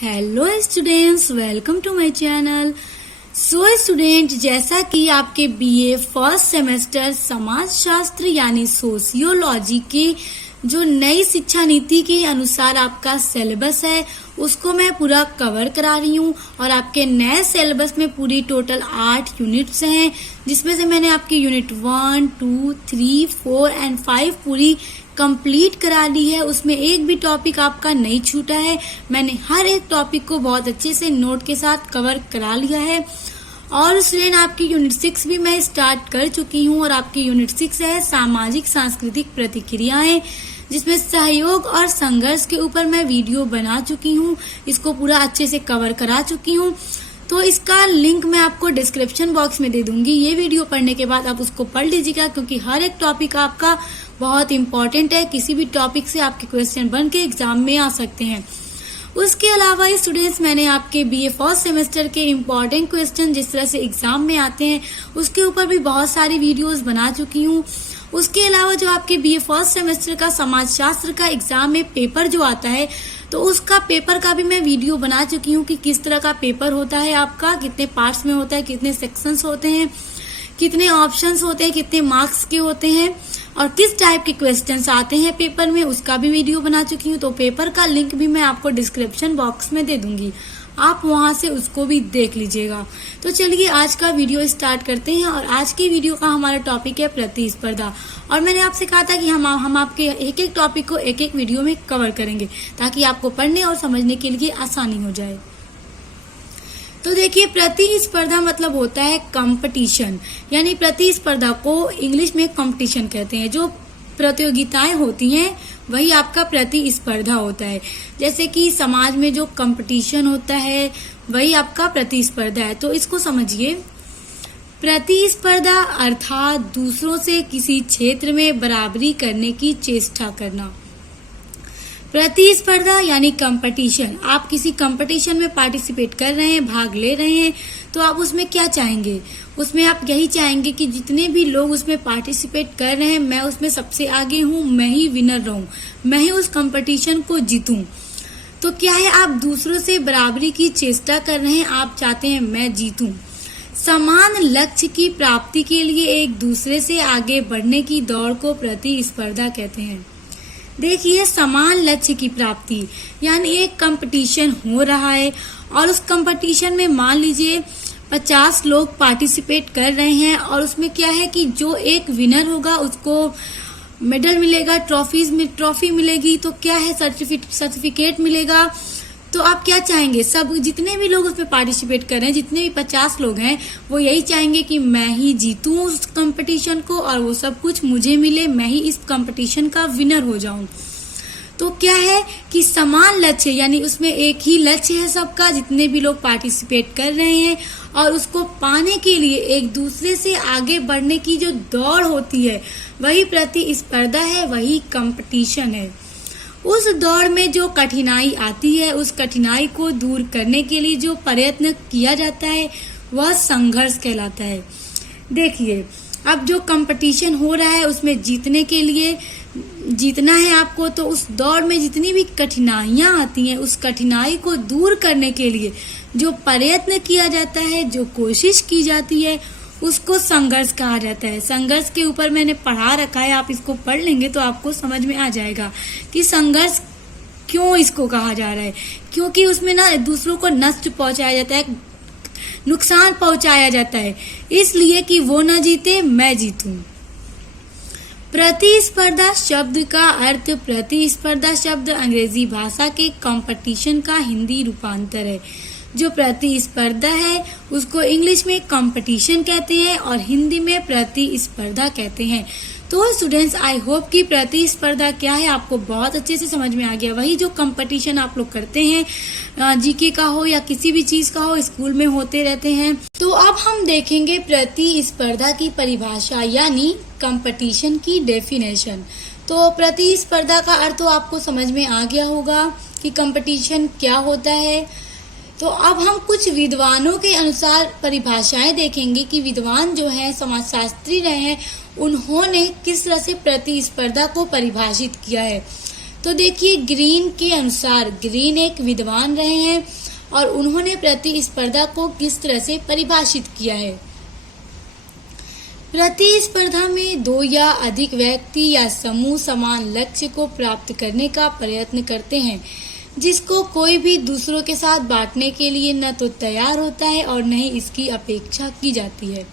Hello students, welcome to my channel. So student, जैसा कि आपके बीए फर्स्ट सेमेस्टर समाजशास्त्र यानी सोशियोलॉजी के जो नई शिक्षा नीति के अनुसार आपका सिलेबस है उसको मैं पूरा कवर करा रही हूँ। और आपके नए सिलेबस में पूरी टोटल 8 यूनिट्स हैं, जिसमें से मैंने आपकी यूनिट 1, 2, 3, 4 एंड 5 पूरी कंप्लीट करा ली है। उसमें एक भी टॉपिक आपका नहीं छूटा है। मैंने हर एक टॉपिक को बहुत अच्छे से नोट के साथ कवर करा लिया है। और स्टूडेंट, आपकी यूनिट 6 भी मैं स्टार्ट कर चुकी हूँ और आपकी यूनिट 6 है सामाजिक सांस्कृतिक प्रतिक्रियाएं, जिसमें सहयोग और संघर्ष के ऊपर मैं वीडियो बना चुकी हूँ। इसको पूरा अच्छे से कवर करा चुकी हूँ, तो इसका लिंक मैं आपको डिस्क्रिप्शन बॉक्स में दे दूंगी। ये वीडियो पढ़ने के बाद आप उसको पढ़ लीजिएगा, क्योंकि हर एक टॉपिक आपका बहुत इंपॉर्टेंट है। किसी भी टॉपिक से आपके क्वेश्चन बन के एग्जाम में आ सकते हैं। उसके अलावा स्टूडेंट्स, मैंने आपके बीए फर्स्ट सेमेस्टर के इम्पोर्टेंट क्वेश्चन जिस तरह से एग्जाम में आते हैं उसके ऊपर भी बहुत सारी वीडियोस बना चुकी हूँ। उसके अलावा जो आपके बीए फर्स्ट सेमेस्टर का समाजशास्त्र का एग्जाम में पेपर जो आता है, तो उसका पेपर का भी मैं वीडियो बना चुकी हूँ कि किस तरह का पेपर होता है आपका, कितने पार्ट्स में होता है, कितने सेक्शंस होते हैं, कितने ऑप्शंस होते हैं, कितने मार्क्स के होते हैं और किस टाइप के क्वेश्चंस आते हैं पेपर में, उसका भी वीडियो बना चुकी हूँ। तो पेपर का लिंक भी मैं आपको डिस्क्रिप्शन बॉक्स में दे दूंगी, आप वहां से उसको भी देख लीजिएगा। तो चलिए आज का वीडियो स्टार्ट करते हैं। और आज की वीडियो का हमारा टॉपिक है प्रतिस्पर्धा। और मैंने आपसे कहा था कि हम आपके एक एक टॉपिक को एक एक वीडियो में कवर करेंगे, ताकि आपको पढ़ने और समझने के लिए आसानी हो जाए। तो देखिए, प्रतिस्पर्धा मतलब होता है कंपटीशन, यानी प्रतिस्पर्धा को इंग्लिश में कंपटीशन कहते हैं। जो प्रतियोगिताएं होती हैं वही आपका प्रतिस्पर्धा होता है। जैसे कि समाज में जो कंपटीशन होता है वही आपका प्रतिस्पर्धा है। तो इसको समझिए, प्रतिस्पर्धा अर्थात दूसरों से किसी क्षेत्र में बराबरी करने की चेष्टा करना। प्रतिस्पर्धा यानी कंपटीशन। आप किसी कंपटीशन में पार्टिसिपेट कर रहे हैं, भाग ले रहे हैं, तो आप उसमें क्या चाहेंगे? उसमें आप यही चाहेंगे कि जितने भी लोग उसमें पार्टिसिपेट कर रहे हैं, मैं उसमें सबसे आगे हूँ, मैं ही विनर रहूं, मैं ही उस कंपटीशन को जीतूं। तो क्या है, आप दूसरों से बराबरी की चेष्टा कर रहे हैं, आप चाहते हैं मैं जीतूं। समान लक्ष्य की प्राप्ति के लिए एक दूसरे से आगे बढ़ने की दौड़ को प्रतिस्पर्धा कहते हैं। देखिए, समान लक्ष्य की प्राप्ति यानी एक कंपटीशन हो रहा है और उस कंपटीशन में मान लीजिए 50 लोग पार्टिसिपेट कर रहे हैं, और उसमें क्या है कि जो एक विनर होगा उसको मेडल मिलेगा, ट्रॉफी मिलेगी, तो क्या है, सर्टिफिकेट मिलेगा। तो आप क्या चाहेंगे? सब जितने भी लोग उसमें पार्टिसिपेट कर रहे हैं, जितने भी 50 लोग हैं, वो यही चाहेंगे कि मैं ही जीतूं उस कंपटीशन को और वो सब कुछ मुझे मिले, मैं ही इस कंपटीशन का विनर हो जाऊं। तो क्या है कि समान लक्ष्य, यानी उसमें एक ही लक्ष्य है सबका, जितने भी लोग पार्टिसिपेट कर रहे हैं, और उसको पाने के लिए एक दूसरे से आगे बढ़ने की जो दौड़ होती है वही प्रतिस्पर्धा है, वही कंपटीशन है। उस दौड़ में जो कठिनाई आती है, उस कठिनाई को दूर करने के लिए जो प्रयत्न किया जाता है वह संघर्ष कहलाता है। देखिए, अब जो कंपटीशन हो रहा है उसमें जीतने के लिए जीतना है आपको, तो उस दौड़ में जितनी भी कठिनाइयां आती हैं, उस कठिनाई को दूर करने के लिए जो प्रयत्न किया जाता है, जो कोशिश की जाती है, उसको संघर्ष कहा जाता है। संघर्ष के ऊपर मैंने पढ़ा रखा है, आप इसको पढ़ लेंगे तो आपको समझ में आ जाएगा कि संघर्ष क्यों इसको कहा जा रहा है। क्योंकि उसमें ना दूसरों को नष्ट पहुंचाया जाता है, नुकसान पहुंचाया जाता है, इसलिए कि वो ना जीते, मैं जीतूं। प्रतिस्पर्धा शब्द का अर्थ, प्रतिस्पर्धा शब्द अंग्रेजी भाषा के कंपटीशन का हिंदी रूपांतर है। जो प्रतिस्पर्धा है उसको इंग्लिश में कंपटीशन कहते हैं और हिंदी में प्रतिस्पर्धा कहते हैं। तो स्टूडेंट्स, आई होप कि प्रतिस्पर्धा क्या है आपको बहुत अच्छे से समझ में आ गया। वही जो कंपटीशन आप लोग करते हैं, जीके का हो या किसी भी चीज का हो, स्कूल में होते रहते हैं। तो अब हम देखेंगे प्रतिस्पर्धा की परिभाषा यानी कंपटीशन की डेफिनेशन। तो प्रतिस्पर्धा का अर्थ तो आपको समझ में आ गया होगा कि कंपटीशन क्या होता है। तो अब हम कुछ विद्वानों के अनुसार परिभाषाएं देखेंगे कि विद्वान जो हैं, समाजशास्त्री रहे हैं, उन्होंने किस तरह से प्रतिस्पर्धा को परिभाषित किया है। तो देखिए ग्रीन के अनुसार, ग्रीन एक विद्वान रहे हैं और उन्होंने प्रतिस्पर्धा को किस तरह से परिभाषित किया है। प्रतिस्पर्धा में दो या अधिक व्यक्ति या समूह समान लक्ष्य को प्राप्त करने का प्रयत्न करते हैं, जिसको कोई भी दूसरों के साथ बांटने के लिए न तो तैयार होता है और न ही इसकी अपेक्षा की जाती है।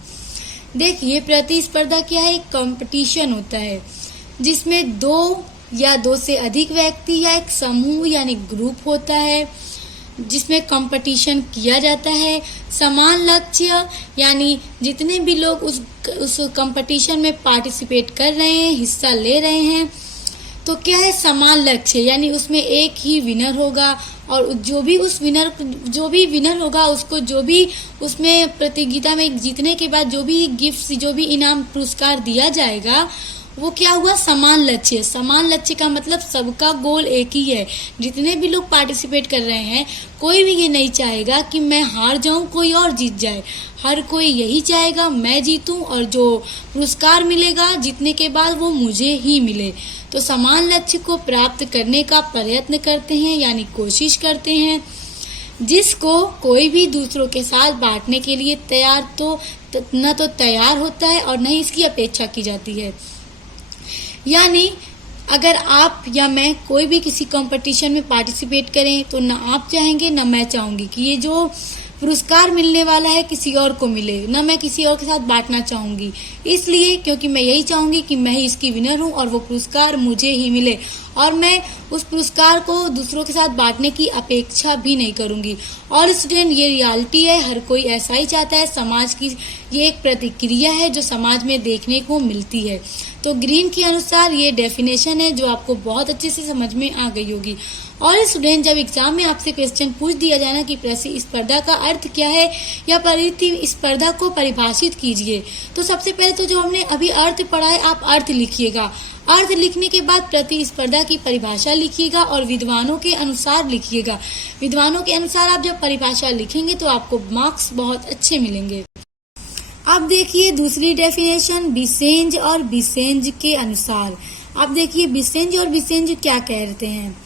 देखिए प्रतिस्पर्धा क्या है, एक कंपटीशन होता है जिसमें दो या दो से अधिक व्यक्ति या एक समूह यानी ग्रुप होता है, जिसमें कंपटीशन किया जाता है। समान लक्ष्य यानी जितने भी लोग उस कंपटीशन में पार्टिसिपेट कर रहे हैं, हिस्सा ले रहे हैं, तो क्या है, समान लक्ष्य यानी उसमें एक ही विनर होगा और जो भी विनर होगा उसको जो भी उसमें प्रतियोगिता में जीतने के बाद जो भी गिफ्ट, जो भी इनाम पुरस्कार दिया जाएगा, वो क्या हुआ, समान लक्ष्य। समान लक्ष्य का मतलब सबका गोल एक ही है। जितने भी लोग पार्टिसिपेट कर रहे हैं, कोई भी ये नहीं चाहेगा कि मैं हार जाऊं, कोई और जीत जाए। हर कोई यही चाहेगा मैं जीतूं और जो पुरस्कार मिलेगा जीतने के बाद वो मुझे ही मिले। तो समान लक्ष्य को प्राप्त करने का प्रयत्न करते हैं यानी कोशिश करते हैं, जिसको कोई भी दूसरों के साथ बांटने के लिए न तो तैयार होता है और न ही इसकी अपेक्षा की जाती है। यानी अगर आप या मैं कोई भी किसी कंपटीशन में पार्टिसिपेट करें तो न आप चाहेंगे न मैं चाहूंगी कि ये जो पुरस्कार मिलने वाला है किसी और को मिले, न मैं किसी और के साथ बांटना चाहूंगी, इसलिए क्योंकि मैं यही चाहूंगी कि मैं ही इसकी विनर हूं और वो पुरस्कार मुझे ही मिले और मैं उस पुरस्कार को दूसरों के साथ बांटने की अपेक्षा भी नहीं करूंगी। और स्टूडेंट ये रियलिटी है, हर कोई ऐसा ही चाहता है। समाज की ये एक प्रतिक्रिया है जो समाज में देखने को मिलती है। तो ग्रीन के अनुसार ये डेफिनेशन है जो आपको बहुत अच्छे से समझ में आ गई होगी। और स्टूडेंट जब एग्जाम में आपसे क्वेश्चन पूछ दिया जाए ना कि प्रतिस्पर्धा का अर्थ क्या है या प्रतिस्पर्धा को परिभाषित कीजिए, तो सबसे पहले तो जो हमने अभी अर्थ पढ़ा है आप अर्थ लिखिएगा। अर्थ लिखने के बाद प्रतिस्पर्धा की परिभाषा लिखिएगा और विद्वानों के अनुसार लिखिएगा। विद्वानों के अनुसार आप जब परिभाषा लिखेंगे तो आपको मार्क्स बहुत अच्छे मिलेंगे। अब देखिए दूसरी डेफिनेशन बिसेंज और बिसेंज के अनुसार। अब देखिए बिसेंज और बिसेंज क्या कहते हैं,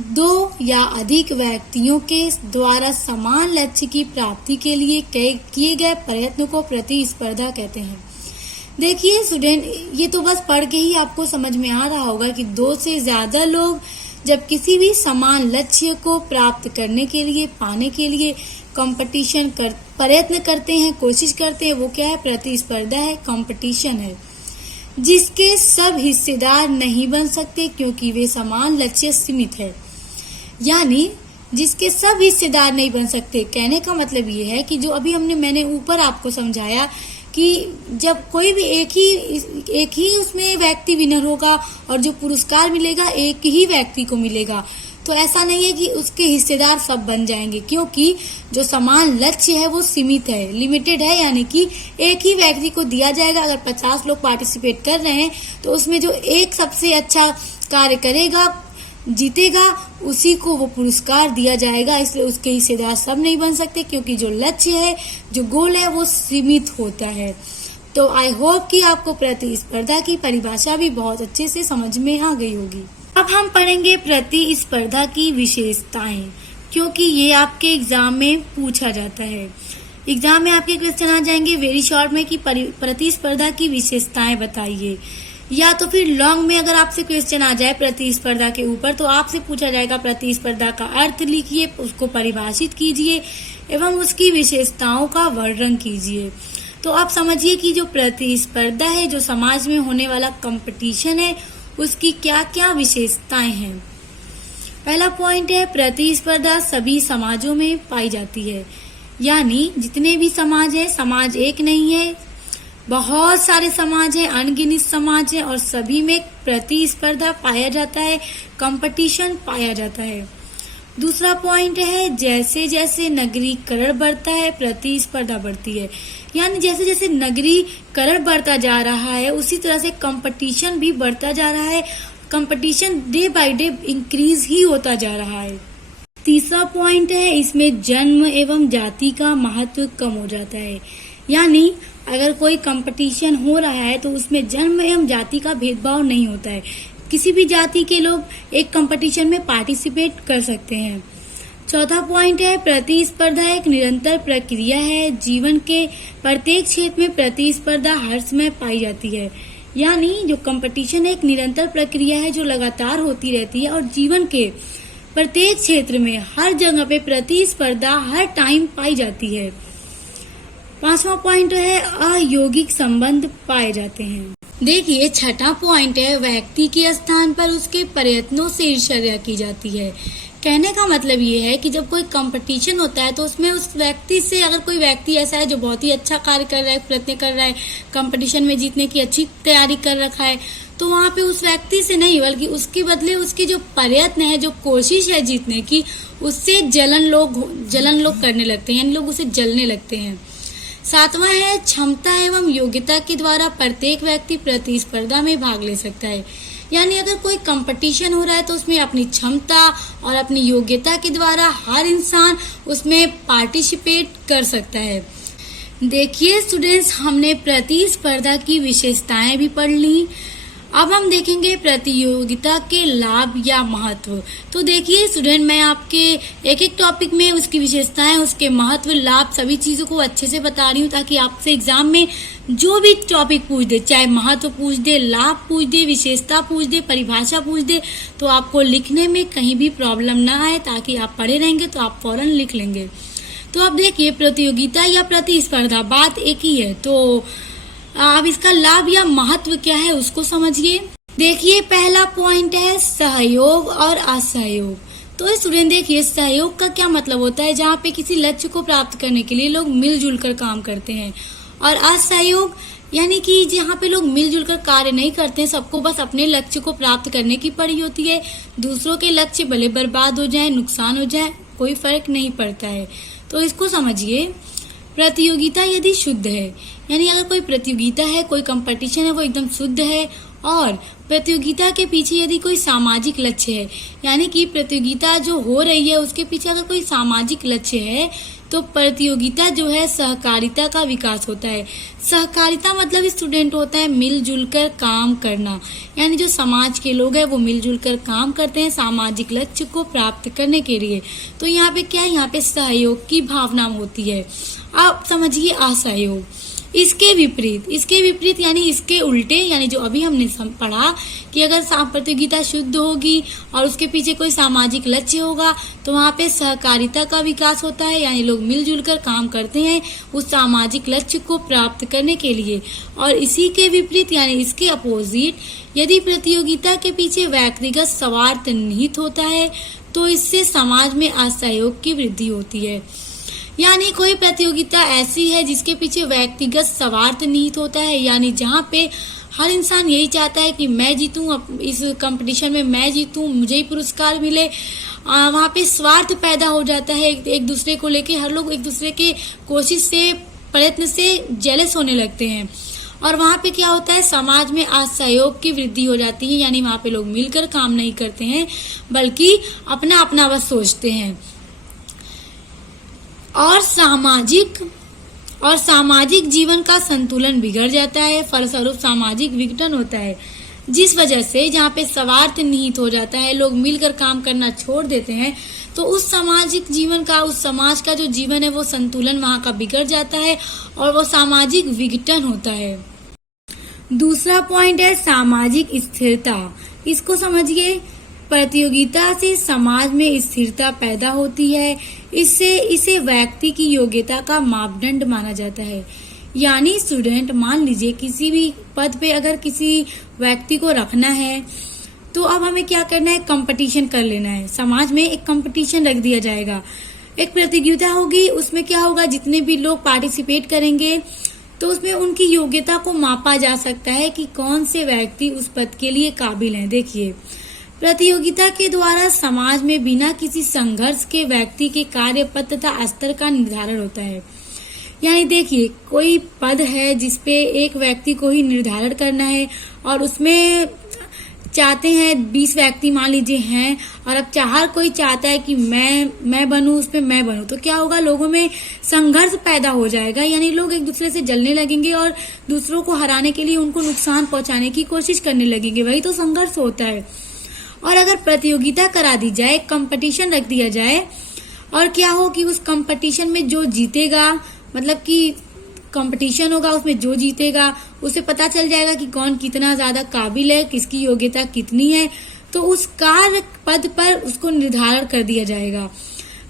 दो या अधिक व्यक्तियों के द्वारा समान लक्ष्य की प्राप्ति के लिए किए गए प्रयत्न को प्रतिस्पर्धा कहते हैं। देखिए स्टूडेंट ये तो बस पढ़ के ही आपको समझ में आ रहा होगा कि दो से ज्यादा लोग जब किसी भी समान लक्ष्य को प्राप्त करने के लिए, पाने के लिए प्रयत्न करते हैं, कोशिश करते हैं, वो क्या है, प्रतिस्पर्धा है, कंपटीशन है, जिसके सब हिस्सेदार नहीं बन सकते क्योंकि वे समान लक्ष्य सीमित है। यानी जिसके सब हिस्सेदार नहीं बन सकते, कहने का मतलब ये है कि जो अभी मैंने ऊपर आपको समझाया कि जब कोई भी एक ही उसमें व्यक्ति विनर होगा और जो पुरस्कार मिलेगा एक ही व्यक्ति को मिलेगा, तो ऐसा नहीं है कि उसके हिस्सेदार सब बन जाएंगे, क्योंकि जो समान लक्ष्य है वो सीमित है, लिमिटेड है। यानी कि एक ही व्यक्ति को दिया जाएगा। अगर 50 लोग पार्टिसिपेट कर रहे हैं तो उसमें जो एक सबसे अच्छा कार्य करेगा, जीतेगा, उसी को वो पुरस्कार दिया जाएगा। इसलिए उसके हिस्सेदार सब नहीं बन सकते क्योंकि जो लक्ष्य है, जो गोल है वो सीमित होता है। तो आई होप कि आपको प्रतिस्पर्धा की परिभाषा भी बहुत अच्छे से समझ में आ गई होगी। अब हम पढ़ेंगे प्रतिस्पर्धा की विशेषताएं, क्योंकि ये आपके एग्जाम में पूछा जाता है। एग्जाम में आपके क्वेश्चन आ जाएंगे वेरी शॉर्ट में कि प्रतिस्पर्धा की विशेषताएं बताइए, या तो फिर लॉन्ग में अगर आपसे क्वेश्चन आ जाए प्रतिस्पर्धा के ऊपर तो आपसे पूछा जाएगा प्रतिस्पर्धा का अर्थ लिखिए, उसको परिभाषित कीजिए एवं उसकी विशेषताओं का वर्णन कीजिए। तो आप समझिए कि जो प्रतिस्पर्धा है, जो समाज में होने वाला कंपटीशन है, उसकी क्या क्या विशेषताएं हैं। पहला पॉइंट है प्रतिस्पर्धा सभी समाजों में पाई जाती है। यानी जितने भी समाज है, समाज एक नहीं है, बहुत सारे समाज है, अनगिनत समाज है और सभी में प्रतिस्पर्धा पाया जाता है, कंपटीशन पाया जाता है। दूसरा पॉइंट है जैसे जैसे नगरीकरण बढ़ता है प्रतिस्पर्धा बढ़ती है। यानी जैसे जैसे नगरीकरण बढ़ता जा रहा है उसी तरह से कंपटीशन भी बढ़ता जा रहा है, competition day by day increase ही होता जा रहा है। तीसरा पॉइंट है इसमें जन्म एवं जाति का महत्व कम हो जाता है। यानी अगर कोई कंपटीशन हो रहा है तो उसमें जन्म एवं जाति का भेदभाव नहीं होता है। किसी भी जाति के लोग एक कंपटीशन में पार्टिसिपेट कर सकते हैं। चौथा पॉइंट है प्रतिस्पर्धा एक निरंतर प्रक्रिया है। जीवन के प्रत्येक क्षेत्र में प्रतिस्पर्धा हर समय पाई जाती है। यानी जो कंपटीशन है एक निरंतर प्रक्रिया है जो लगातार होती रहती है और जीवन के प्रत्येक क्षेत्र में हर जगह पे प्रतिस्पर्धा हर टाइम पाई जाती है। पांचवा पॉइंट है अयौगिक संबंध पाए जाते हैं। देखिए छठा पॉइंट है व्यक्ति के स्थान पर उसके प्रयत्नों से ईर्ष्या की जाती है। कहने का मतलब ये है कि जब कोई कंपटीशन होता है तो उसमें उस व्यक्ति से, अगर कोई व्यक्ति ऐसा है जो बहुत ही अच्छा कार्य कर रहा है, प्रयत्न कर रहा है, कंपटीशन में जीतने की अच्छी तैयारी कर रखा है, तो वहाँ पे उस व्यक्ति से नहीं बल्कि उसके बदले उसकी जो प्रयत्न है, जो कोशिश है जीतने की, उससे जलन लोग करने लगते हैं, यानी लोग उसे जलने लगते हैं। सातवां है क्षमता एवं योग्यता के द्वारा प्रत्येक व्यक्ति प्रतिस्पर्धा में भाग ले सकता है। यानी अगर कोई कंपटीशन हो रहा है तो उसमें अपनी क्षमता और अपनी योग्यता के द्वारा हर इंसान उसमें पार्टिसिपेट कर सकता है। देखिए स्टूडेंट्स, हमने प्रतिस्पर्धा की विशेषताएं भी पढ़ ली। अब हम देखेंगे प्रतियोगिता के लाभ या महत्व। तो देखिए स्टूडेंट, मैं आपके एक एक टॉपिक में उसकी विशेषताएं, उसके महत्व, लाभ, सभी चीजों को अच्छे से बता रही हूँ ताकि आपसे एग्जाम में जो भी टॉपिक पूछ दे, चाहे महत्व पूछ दे, लाभ पूछ दे, विशेषता पूछ दे, परिभाषा पूछ दे, तो आपको लिखने में कहीं भी प्रॉब्लम ना आए, ताकि आप पढ़े रहेंगे तो आप फौरन लिख लेंगे। तो अब देखिए प्रतियोगिता या प्रतिस्पर्धा बात एक ही है, तो अब इसका लाभ या महत्व क्या है उसको समझिए। देखिए पहला पॉइंट है सहयोग और असहयोग। तो स्टूडेंट देखिए सहयोग का क्या मतलब होता है, जहाँ पे किसी लक्ष्य को प्राप्त करने के लिए लोग मिलजुल कर काम करते हैं। और असहयोग यानी कि जहाँ पे लोग मिलजुल कर कार्य नहीं करते हैं, सबको बस अपने लक्ष्य को प्राप्त करने की पड़ी होती है। दूसरों के लक्ष्य भले बर्बाद हो जाए, नुकसान हो जाए, कोई फर्क नहीं पड़ता है। तो इसको समझिए। प्रतियोगिता यदि शुद्ध है, यानी अगर कोई प्रतियोगिता है, कोई कंपटीशन है, वो एकदम शुद्ध है। और प्रतियोगिता के पीछे यदि कोई सामाजिक लक्ष्य है, यानी कि प्रतियोगिता जो हो रही है उसके पीछे अगर कोई सामाजिक लक्ष्य है, तो प्रतियोगिता जो है सहकारिता का विकास होता है। सहकारिता मतलब स्टूडेंट होता है मिलजुल कर काम करना, यानी जो समाज के लोग हैं वो मिलजुल कर काम करते हैं सामाजिक लक्ष्य को प्राप्त करने के लिए। तो यहाँ पे क्या है, यहाँ पे सहयोग की भावना होती है। आप समझिए असहयोग। इसके विपरीत यानी इसके उल्टे, यानी जो अभी हमने पढ़ा कि अगर प्रतियोगिता शुद्ध होगी और उसके पीछे कोई सामाजिक लक्ष्य होगा तो वहाँ पे सहकारिता का विकास होता है, यानी लोग मिलजुल कर काम करते हैं उस सामाजिक लक्ष्य को प्राप्त करने के लिए। और इसी के विपरीत यानी इसके अपोजिट, यदि प्रतियोगिता के पीछे व्यक्तिगत स्वार्थ निहित होता है तो इससे समाज में असहयोग की वृद्धि होती है। यानी कोई प्रतियोगिता ऐसी है जिसके पीछे व्यक्तिगत स्वार्थ निहित होता है, यानी जहाँ पे हर इंसान यही चाहता है कि मैं जीतूं, इस कंपटीशन में मैं जीतूं, मुझे ही पुरस्कार मिले। वहाँ पे स्वार्थ पैदा हो जाता है एक दूसरे को लेके। हर लोग एक दूसरे के कोशिश से, प्रयत्न से जेलस होने लगते हैं और वहाँ पे क्या होता है, समाज में असहयोग की वृद्धि हो जाती है। यानी वहाँ पे लोग मिलकर काम नहीं करते हैं बल्कि अपना अपना बस सोचते हैं। और सामाजिक जीवन का संतुलन बिगड़ जाता है, फलस्वरूप सामाजिक विघटन होता है, जिस वजह से जहाँ पे स्वार्थ निहित हो जाता है, लोग मिलकर काम करना छोड़ देते हैं, तो उस सामाजिक जीवन का, उस समाज का जो जीवन है वो संतुलन वहाँ का बिगड़ जाता है और वो सामाजिक विघटन होता है। दूसरा पॉइंट है सामाजिक स्थिरता। इसको समझिए। प्रतियोगिता से समाज में स्थिरता पैदा होती है, इसे व्यक्ति की योग्यता का मापदंड माना जाता है। यानी स्टूडेंट मान लीजिए किसी भी पद पे अगर किसी व्यक्ति को रखना है तो अब हमें क्या करना है, कंपटीशन कर लेना है। समाज में एक कंपटीशन रख दिया जाएगा, एक प्रतियोगिता होगी, उसमें क्या होगा, जितने भी लोग पार्टिसिपेट करेंगे तो उसमें उनकी योग्यता को मापा जा सकता है कि कौन से व्यक्ति उस पद के लिए काबिल हैं। देखिए प्रतियोगिता के द्वारा समाज में बिना किसी संघर्ष के व्यक्ति के कार्य पद तथा स्तर का निर्धारण होता है। यानी देखिए कोई पद है जिसपे एक व्यक्ति को ही निर्धारण करना है और उसमें चाहते हैं 20 व्यक्ति मान लीजिए हैं, और अब हर कोई चाहता है कि मैं बनूं, उसमें मैं बनूं, तो क्या होगा, लोगों में संघर्ष पैदा हो जाएगा। यानी लोग एक दूसरे से जलने लगेंगे और दूसरों को हराने के लिए उनको नुकसान पहुंचाने की कोशिश करने लगेंगे। वही तो संघर्ष होता है। और अगर प्रतियोगिता करा दी जाए, कंपटीशन रख दिया जाए, और क्या हो कि उस कंपटीशन में जो जीतेगा, मतलब कि कंपटीशन होगा, उसमें जो जीतेगा उसे पता चल जाएगा कि कौन कितना ज्यादा काबिल है, किसकी योग्यता कितनी है, तो उस कार्य पद पर उसको निर्धारण कर दिया जाएगा।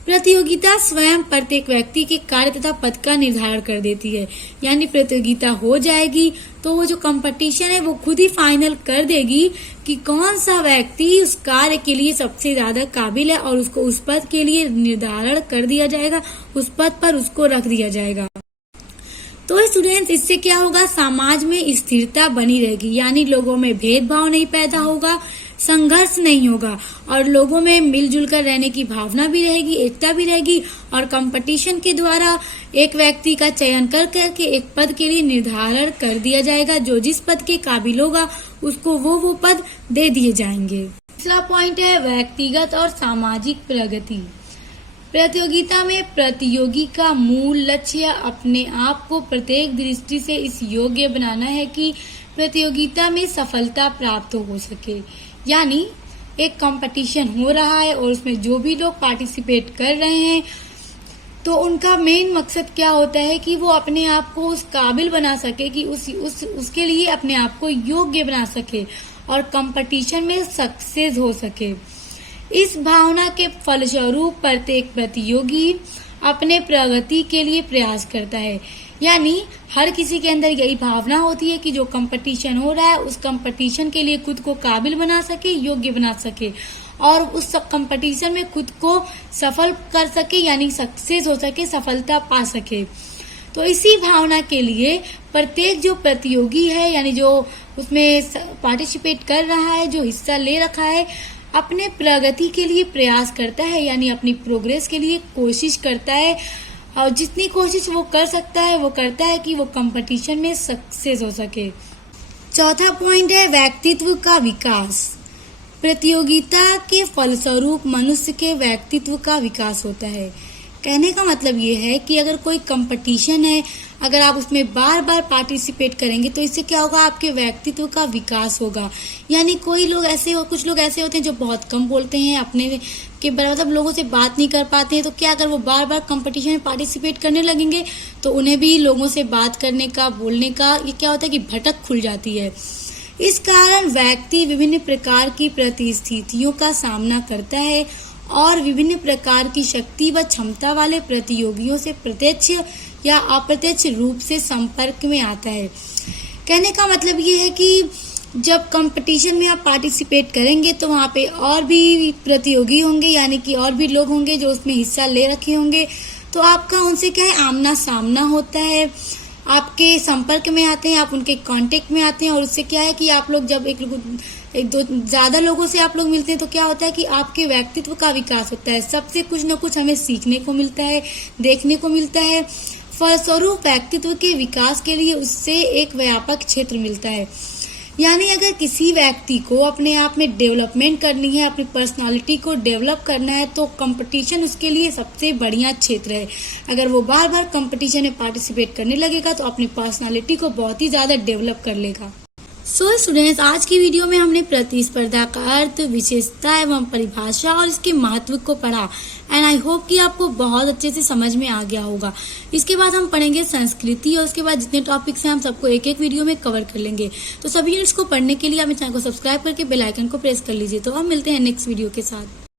प्रतियोगिता स्वयं प्रत्येक व्यक्ति के कार्य तथा पद का निर्धारण कर देती है। यानी प्रतियोगिता हो जाएगी तो वो जो कंपटीशन है वो खुद ही फाइनल कर देगी कि कौन सा व्यक्ति उस कार्य के लिए सबसे ज्यादा काबिल है, और उसको उस पद के लिए निर्धारण कर दिया जाएगा, उस पद पर उसको रख दिया जाएगा। तो स्टूडेंट्स, इससे क्या होगा, समाज में स्थिरता बनी रहेगी। यानी लोगों में भेदभाव नहीं पैदा होगा, संघर्ष नहीं होगा, और लोगों में मिलजुल कर रहने की भावना भी रहेगी, एकता भी रहेगी। और कंपटीशन के द्वारा एक व्यक्ति का चयन कर करके एक पद के लिए निर्धारण कर दिया जाएगा। जो जिस पद के काबिल होगा उसको वो पद दे दिए जाएंगे। तीसरा पॉइंट है व्यक्तिगत और सामाजिक प्रगति। प्रतियोगिता में प्रतियोगी का मूल लक्ष्य अपने आप को प्रत्येक दृष्टि से इस योग्य बनाना है कि प्रतियोगिता में सफलता प्राप्त हो सके। यानी एक कंपटीशन हो रहा है और उसमें जो भी लोग पार्टिसिपेट कर रहे हैं, तो उनका मेन मकसद क्या होता है कि वो अपने आप को उस काबिल बना सके कि उसके लिए अपने आप को योग्य बना सके और कंपटीशन में सक्सेस हो सके। इस भावना के फलस्वरूप प्रत्येक प्रतियोगी अपने प्रगति के लिए प्रयास करता है। यानी हर किसी के अंदर यही भावना होती है कि जो कंपटीशन हो रहा है उस कंपटीशन के लिए खुद को काबिल बना सके, योग्य बना सके, और उस कंपटीशन में खुद को सफल कर सके, यानी सक्सेस हो सके, सफलता पा सके। तो इसी भावना के लिए प्रत्येक जो प्रतियोगी है, यानी जो उसमें पार्टिसिपेट कर रहा है, जो हिस्सा ले रखा है, अपने प्रगति के लिए प्रयास करता है, यानी अपनी प्रोग्रेस के लिए कोशिश करता है, और जितनी कोशिश वो कर सकता है वो करता है कि वो कंपटीशन में सक्सेस हो सके। चौथा पॉइंट है व्यक्तित्व का विकास। प्रतियोगिता के फलस्वरूप मनुष्य के व्यक्तित्व का विकास होता है। कहने का मतलब ये है कि अगर कोई कंपटीशन है, अगर आप उसमें बार बार पार्टिसिपेट करेंगे तो इससे क्या होगा, आपके व्यक्तित्व का विकास होगा। यानी कुछ लोग ऐसे होते हैं जो बहुत कम बोलते हैं, अपने के मतलब लोगों से बात नहीं कर पाते हैं, तो क्या अगर वो बार बार कंपटीशन में पार्टिसिपेट करने लगेंगे तो उन्हें भी लोगों से बात करने का, बोलने का, ये क्या होता है कि भटक खुल जाती है। इस कारण व्यक्ति विभिन्न प्रकार की परिस्थितियों का सामना करता है और विभिन्न प्रकार की शक्ति व क्षमता वाले प्रतियोगियों से प्रत्यक्ष या अप्रत्यक्ष रूप से संपर्क में आता है। कहने का मतलब ये है कि जब कंपटीशन में आप पार्टिसिपेट करेंगे तो वहाँ पे और भी प्रतियोगी होंगे, यानी कि और भी लोग होंगे जो उसमें हिस्सा ले रखे होंगे, तो आपका उनसे क्या है, आमना सामना होता है, आपके संपर्क में आते हैं, आप उनके कांटेक्ट में आते हैं, और उससे क्या है कि आप लोग जब एक दो ज्यादा लोगों से आप लोग मिलते हैं तो क्या होता है कि आपके व्यक्तित्व का विकास होता है। सबसे कुछ न कुछ हमें सीखने को मिलता है, देखने को मिलता है। फलस्वरूप व्यक्तित्व के विकास के लिए उससे एक व्यापक क्षेत्र मिलता है। यानी अगर किसी व्यक्ति को अपने आप में डेवलपमेंट करनी है, अपनी पर्सनालिटी को डेवलप करना है, तो कंपटीशन उसके लिए सबसे बढ़िया क्षेत्र है। अगर वो बार बार कंपटीशन में पार्टिसिपेट करने लगेगा तो अपनी पर्सनालिटी को बहुत ही ज्यादा डेवलप कर लेगा। सो स्टूडेंट्स, आज की वीडियो में हमने प्रतिस्पर्धा का अर्थ, विशेषता एवं परिभाषा और इसके महत्व को पढ़ा, एंड आई होप कि आपको बहुत अच्छे से समझ में आ गया होगा। इसके बाद हम पढ़ेंगे संस्कृति, और उसके बाद जितने टॉपिक्स हैं हम सबको एक एक वीडियो में कवर कर लेंगे। तो सभी यूनिट्स को पढ़ने के लिए आप चैनल को सब्सक्राइब करके बेल आइकन को प्रेस कर लीजिए। तो हम मिलते हैं नेक्स्ट वीडियो के साथ।